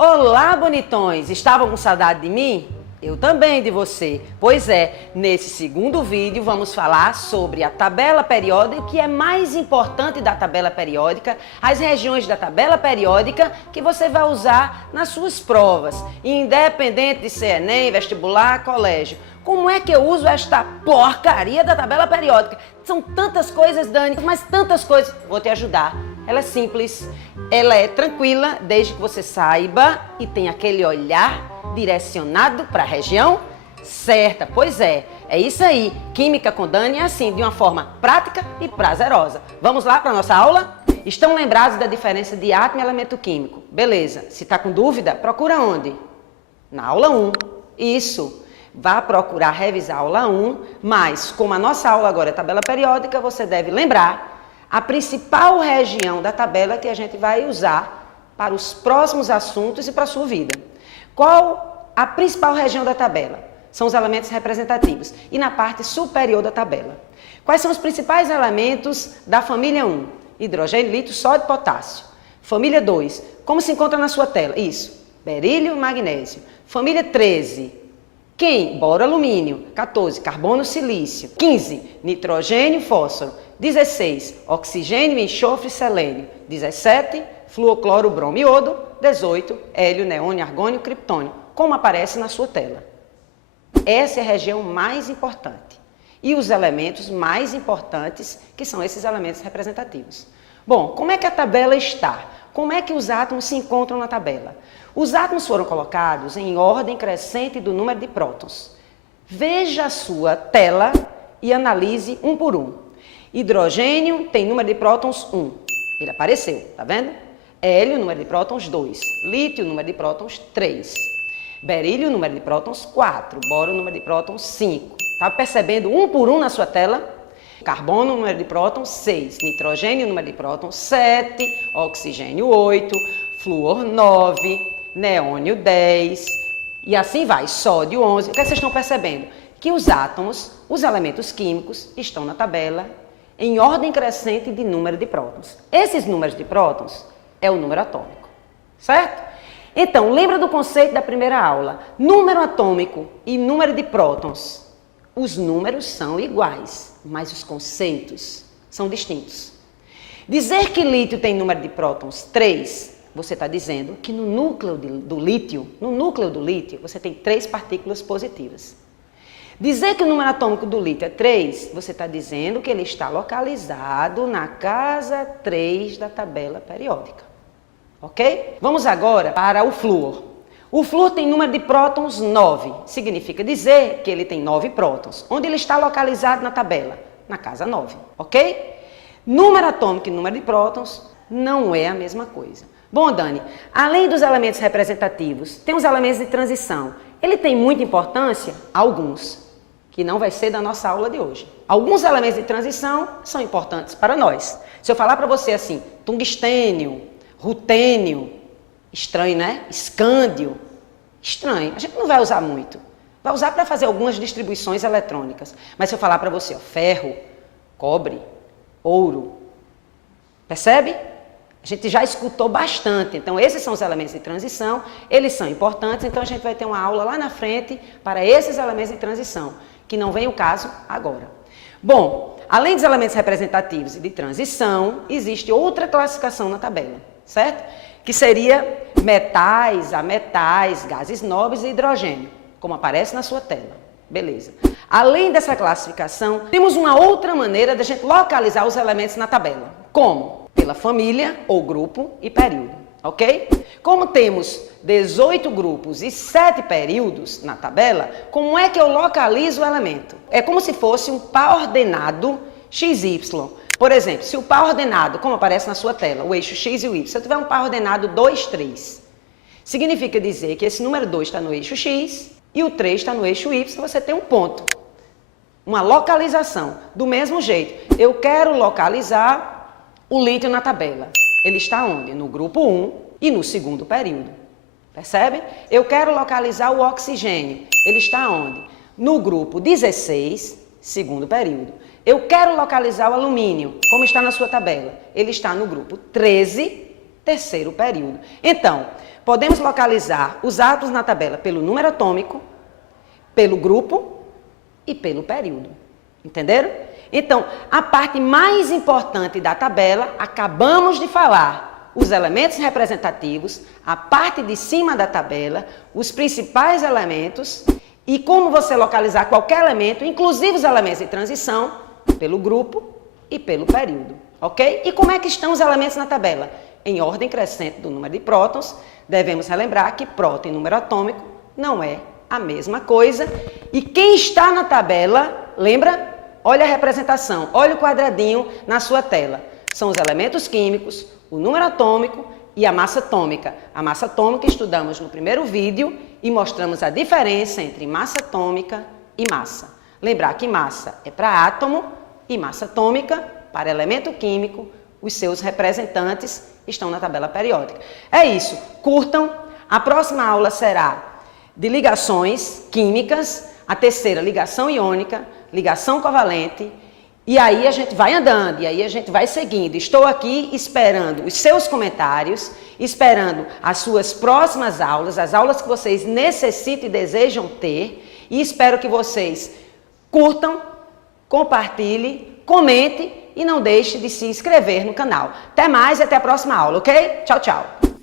Olá, bonitões! Estavam com saudade de mim? Eu também de você. Pois é, nesse segundo vídeo vamos falar sobre a tabela periódica, o que é mais importante da tabela periódica, as regiões da tabela periódica que você vai usar nas suas provas, independente de ser Enem, vestibular, colégio. Como é que eu uso esta porcaria da tabela periódica? São tantas coisas, Dani, mas tantas coisas. Vou te ajudar. Ela é simples, ela é tranquila, desde que você saiba e tenha aquele olhar direcionado para a região certa. Pois é isso aí. Química com Dani é assim, de uma forma prática e prazerosa. Vamos lá para a nossa aula? Estão lembrados da diferença de átomo e elemento químico? Beleza. Se está com dúvida, procura onde? Na aula 1. Isso. Vá procurar revisar a aula 1, mas como a nossa aula agora é tabela periódica, você deve lembrar a principal região da tabela que a gente vai usar para os próximos assuntos e para a sua vida. Qual a principal região da tabela? São os elementos representativos. E na parte superior da tabela. Quais são os principais elementos da família 1? Hidrogênio, lítio, sódio e potássio. Família 2, como se encontra na sua tela? Isso, berílio e magnésio. Família 13, quem? Boro, alumínio. 14, carbono, silício. 15, nitrogênio, fósforo. 16, oxigênio, enxofre e selênio. 17, flúor, cloro, bromo e iodo. 18, hélio, neônio, argônio, criptônio, como aparece na sua tela. Essa é a região mais importante. E os elementos mais importantes, que são esses elementos representativos. Bom, como é que a tabela está? Como é que os átomos se encontram na tabela? Os átomos foram colocados em ordem crescente do número de prótons. Veja a sua tela e analise um por um. Hidrogênio tem número de prótons 1. Ele apareceu, tá vendo? Hélio, número de prótons 2. Lítio, número de prótons 3. Berílio, número de prótons 4. Boro, número de prótons 5. Tá percebendo um por um na sua tela? Carbono, número de prótons 6. Nitrogênio, número de prótons 7. Oxigênio 8. Flúor 9. Neônio 10. E assim vai. Sódio 11. O que vocês estão percebendo? Que os átomos, os elementos químicos, estão na tabela em ordem crescente de número de prótons. Esses números de prótons é o número atômico, certo? Então, lembra do conceito da primeira aula? Número atômico e número de prótons. Os números são iguais, mas os conceitos são distintos. Dizer que lítio tem número de prótons 3, você está dizendo que no núcleo do lítio, você tem 3 partículas positivas. Dizer que o número atômico do lítio é 3, você está dizendo que ele está localizado na casa 3 da tabela periódica. Ok? Vamos agora para o flúor. O flúor tem número de prótons 9. Significa dizer que ele tem 9 prótons. Onde ele está localizado na tabela? Na casa 9. Ok? Número atômico e número de prótons não é a mesma coisa. Bom, Dani, além dos elementos representativos, tem os elementos de transição. Ele tem muita importância? Alguns, que não vai ser da nossa aula de hoje. Alguns elementos de transição são importantes para nós. Se eu falar para você assim, tungstênio, rutênio, estranho, né? Escândio, estranho. A gente não vai usar muito. Vai usar para fazer algumas distribuições eletrônicas. Mas se eu falar para você, ó, ferro, cobre, ouro, percebe? A gente já escutou bastante. Então, esses são os elementos de transição, eles são importantes, então a gente vai ter uma aula lá na frente para esses elementos de transição, que não vem o caso agora. Bom, além dos elementos representativos e de transição, existe outra classificação na tabela, certo? Que seria metais, ametais, gases nobres e hidrogênio, como aparece na sua tela. Beleza. Além dessa classificação, temos uma outra maneira de a gente localizar os elementos na tabela. Como? Pela família ou grupo e período, ok? Como temos 18 grupos e 7 períodos na tabela, como é que eu localizo o elemento? É como se fosse um par ordenado XY. Por exemplo, se o par ordenado, como aparece na sua tela, o eixo X e o Y, se eu tiver um par ordenado 2, 3, significa dizer que esse número 2 está no eixo X e o 3 está no eixo Y, você tem um ponto. Uma localização. Do mesmo jeito, eu quero localizar o lítio na tabela. Ele está onde? No grupo 1 e no segundo período. Percebe? Eu quero localizar o oxigênio. Ele está onde? No grupo 16, segundo período. Eu quero localizar o alumínio, como está na sua tabela. Ele está no grupo 13, terceiro período. Então, podemos localizar os átomos na tabela pelo número atômico, pelo grupo e pelo período. Entenderam? Então, a parte mais importante da tabela, acabamos de falar, os elementos representativos, a parte de cima da tabela, os principais elementos e como você localizar qualquer elemento, inclusive os elementos de transição, pelo grupo e pelo período, ok? E como é que estão os elementos na tabela? Em ordem crescente do número de prótons, devemos relembrar que próton e número atômico não é a mesma coisa. E quem está na tabela, lembra? Olha a representação, olha o quadradinho na sua tela. São os elementos químicos, o número atômico e a massa atômica. A massa atômica estudamos no primeiro vídeo e mostramos a diferença entre massa atômica e massa. Lembrar que massa é para átomo e massa atômica para elemento químico, os seus representantes estão na tabela periódica. É isso, curtam. A próxima aula será de ligações químicas, a terceira ligação iônica, ligação covalente, e aí a gente vai andando, e aí a gente vai seguindo. Estou aqui esperando os seus comentários, esperando as suas próximas aulas, as aulas que vocês necessitam e desejam ter, e espero que vocês curtam, compartilhem, comentem e não deixe de se inscrever no canal. Até mais e até a próxima aula, ok? Tchau, tchau!